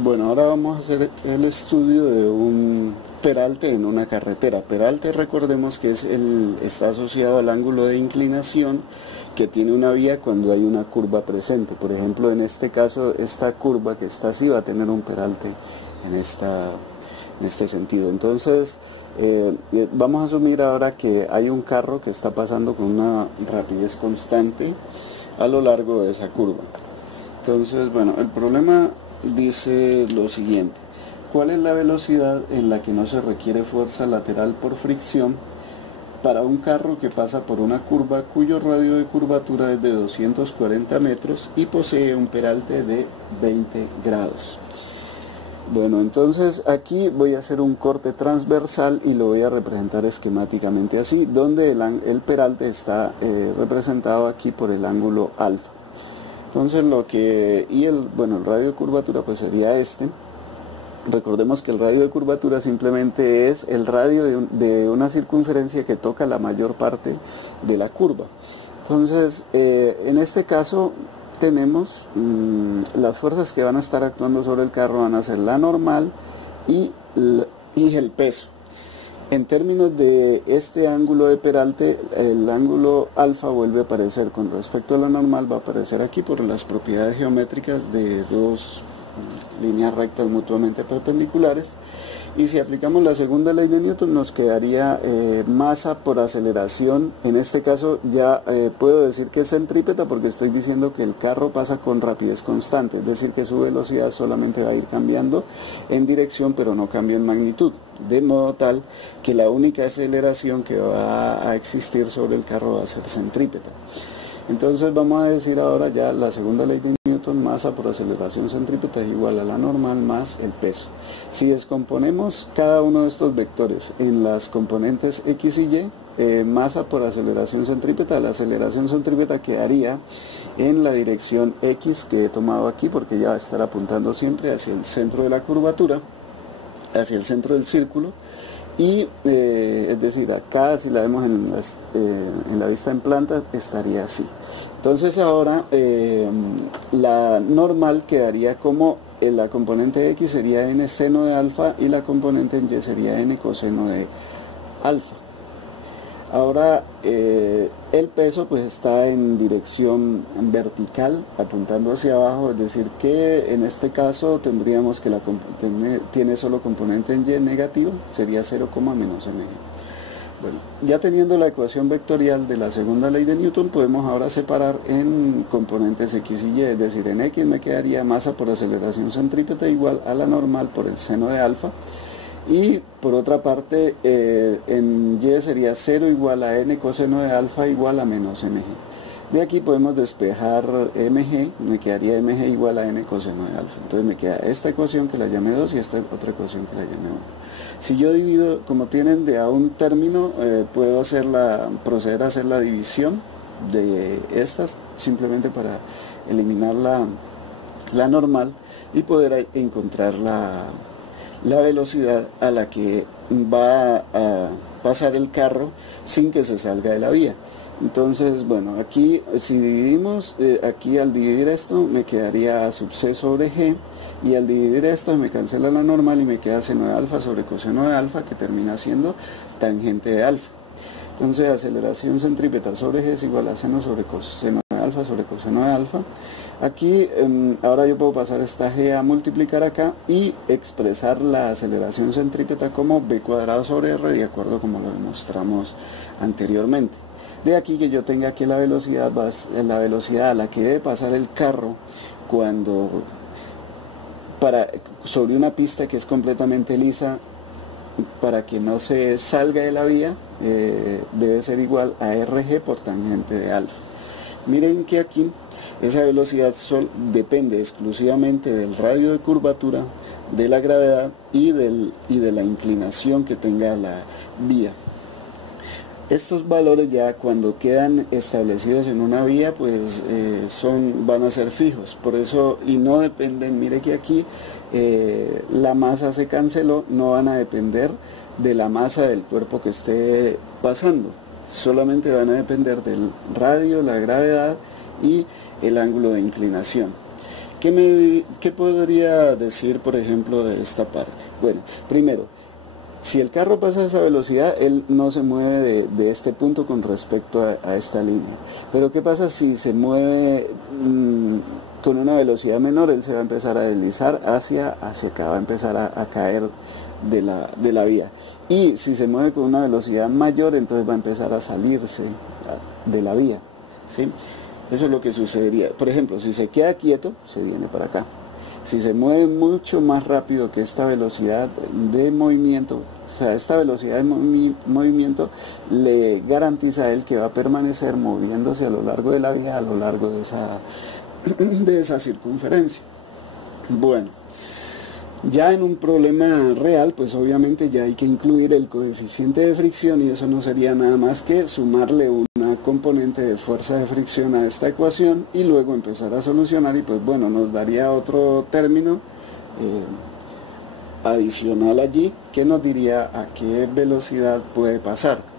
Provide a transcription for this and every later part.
Bueno, ahora vamos a hacer el estudio de un peralte en una carretera. Peralte, recordemos que está asociado al ángulo de inclinación que tiene una vía cuando hay una curva presente. Por ejemplo, en este caso, esta curva que está así va a tener un peralte en este sentido. Entonces, vamos a asumir ahora que hay un carro que está pasando con una rapidez constante a lo largo de esa curva. Entonces, bueno, el problema dice lo siguiente: ¿cuál es la velocidad en la que no se requiere fuerza lateral por fricción para un carro que pasa por una curva cuyo radio de curvatura es de 240 metros y posee un peralte de 20 grados? Bueno, entonces aquí voy a hacer un corte transversal y lo voy a representar esquemáticamente así, donde el peralte está representado aquí por el ángulo alfa. Entonces el radio de curvatura pues sería este. Recordemos que el radio de curvatura simplemente es el radio de una circunferencia que toca la mayor parte de la curva. Entonces, en este caso tenemos las fuerzas que van a estar actuando sobre el carro van a ser la normal y el peso. En términos de este ángulo de peralte, el ángulo alfa vuelve a aparecer con respecto a la normal, va a aparecer aquí por las propiedades geométricas de dos líneas rectas mutuamente perpendiculares. Y si aplicamos la segunda ley de Newton, nos quedaría masa por aceleración. En este caso ya puedo decir que es centrípeta porque estoy diciendo que el carro pasa con rapidez constante, es decir, que su velocidad solamente va a ir cambiando en dirección, pero no cambia en magnitud, de modo tal que la única aceleración que va a existir sobre el carro va a ser centrípeta. Entonces vamos a decir ahora ya la segunda ley de Newton: masa por aceleración centrípeta es igual a la normal más el peso. Si descomponemos cada uno de estos vectores en las componentes x y y, masa por aceleración centrípeta, la aceleración centrípeta quedaría en la dirección x que he tomado aquí, porque ya va a estar apuntando siempre hacia el centro de la curvatura, hacia el centro del círculo. Y es decir, acá si la vemos en la vista en planta estaría así. Entonces ahora la normal quedaría como la componente x sería n seno de alfa y la componente en y sería n coseno de alfa. Ahora el peso pues está en dirección vertical, apuntando hacia abajo, es decir que en este caso tendríamos que tiene solo componente en y negativo, sería 0, menos mg. Bueno, ya teniendo la ecuación vectorial de la segunda ley de Newton, podemos ahora separar en componentes x y y, es decir, en x me quedaría masa por aceleración centrípeta igual a la normal por el seno de alfa. Y por otra parte, en y sería 0 igual a n coseno de alfa igual a menos mg. De aquí podemos despejar mg, me quedaría mg igual a n coseno de alfa. Entonces me queda esta ecuación que la llamé 2 y esta otra ecuación que la llamé 1. Si yo divido, como tienen de a un término, puedo proceder a hacer la división de estas, simplemente para eliminar la normal y poder encontrar la velocidad a la que va a pasar el carro sin que se salga de la vía. Entonces, bueno, aquí si dividimos, aquí al dividir esto me quedaría a sub c sobre g, y al dividir esto me cancela la normal y me queda seno de alfa sobre coseno de alfa, que termina siendo tangente de alfa. Entonces aceleración centrípeta sobre g es igual a seno sobre coseno de alfa sobre coseno de alfa. Aquí ahora yo puedo pasar esta g a multiplicar acá y expresar la aceleración centrípeta como b cuadrado sobre r, de acuerdo como lo demostramos anteriormente. De aquí que yo tenga que la velocidad a la que debe pasar el carro sobre una pista que es completamente lisa, para que no se salga de la vía, debe ser igual a rg por tangente de alfa. Miren que aquí esa velocidad depende exclusivamente del radio de curvatura, de la gravedad y de la inclinación que tenga la vía. Estos valores ya cuando quedan establecidos en una vía pues van a ser fijos, por eso, y no dependen, mire que aquí la masa se canceló, no van a depender de la masa del cuerpo que esté pasando, solamente van a depender del radio, la gravedad y el ángulo de inclinación. ¿Qué podría decir, por ejemplo, de esta parte? Bueno, primero, si el carro pasa a esa velocidad, él no se mueve de este punto con respecto a esta línea. Pero ¿qué pasa si se mueve con una velocidad menor? Él se va a empezar a deslizar hacia acá, va a empezar a caer de la vía. Y si se mueve con una velocidad mayor, entonces va a empezar a salirse de la vía, ¿sí? Eso es lo que sucedería. Por ejemplo, si se queda quieto, se viene para acá. Si se mueve mucho más rápido que esta velocidad de movimiento, o sea, esta velocidad de movimiento le garantiza a él que va a permanecer moviéndose a lo largo de la vía, a lo largo de esa circunferencia. Bueno, ya en un problema real, pues obviamente ya hay que incluir el coeficiente de fricción, y eso no sería nada más que sumarle una componente de fuerza de fricción a esta ecuación y luego empezar a solucionar, y pues bueno, nos daría otro término adicional allí que nos diría a qué velocidad puede pasar.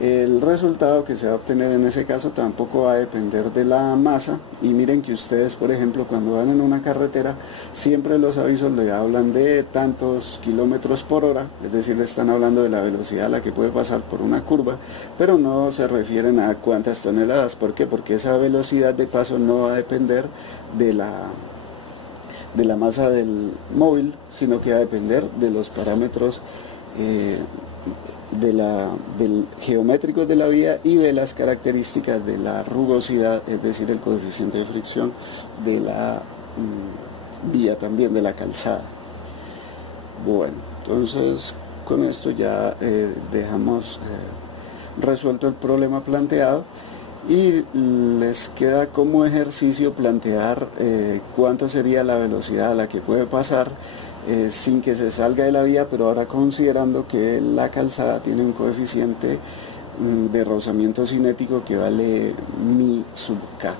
El resultado que se va a obtener en ese caso tampoco va a depender de la masa, y miren que ustedes, por ejemplo, cuando van en una carretera, siempre los avisos le hablan de tantos kilómetros por hora, es decir, le están hablando de la velocidad a la que puede pasar por una curva, pero no se refieren a cuántas toneladas. ¿Por qué? Porque esa velocidad de paso no va a depender de la masa del móvil, sino que va a depender de los parámetros geométricos de la vía y de las características de la rugosidad, es decir, el coeficiente de fricción de la vía, también de la calzada. Bueno, entonces con esto ya dejamos resuelto el problema planteado, y les queda como ejercicio plantear cuánto sería la velocidad a la que puede pasar sin que se salga de la vía, pero ahora considerando que la calzada tiene un coeficiente de rozamiento cinético que vale mi sub k.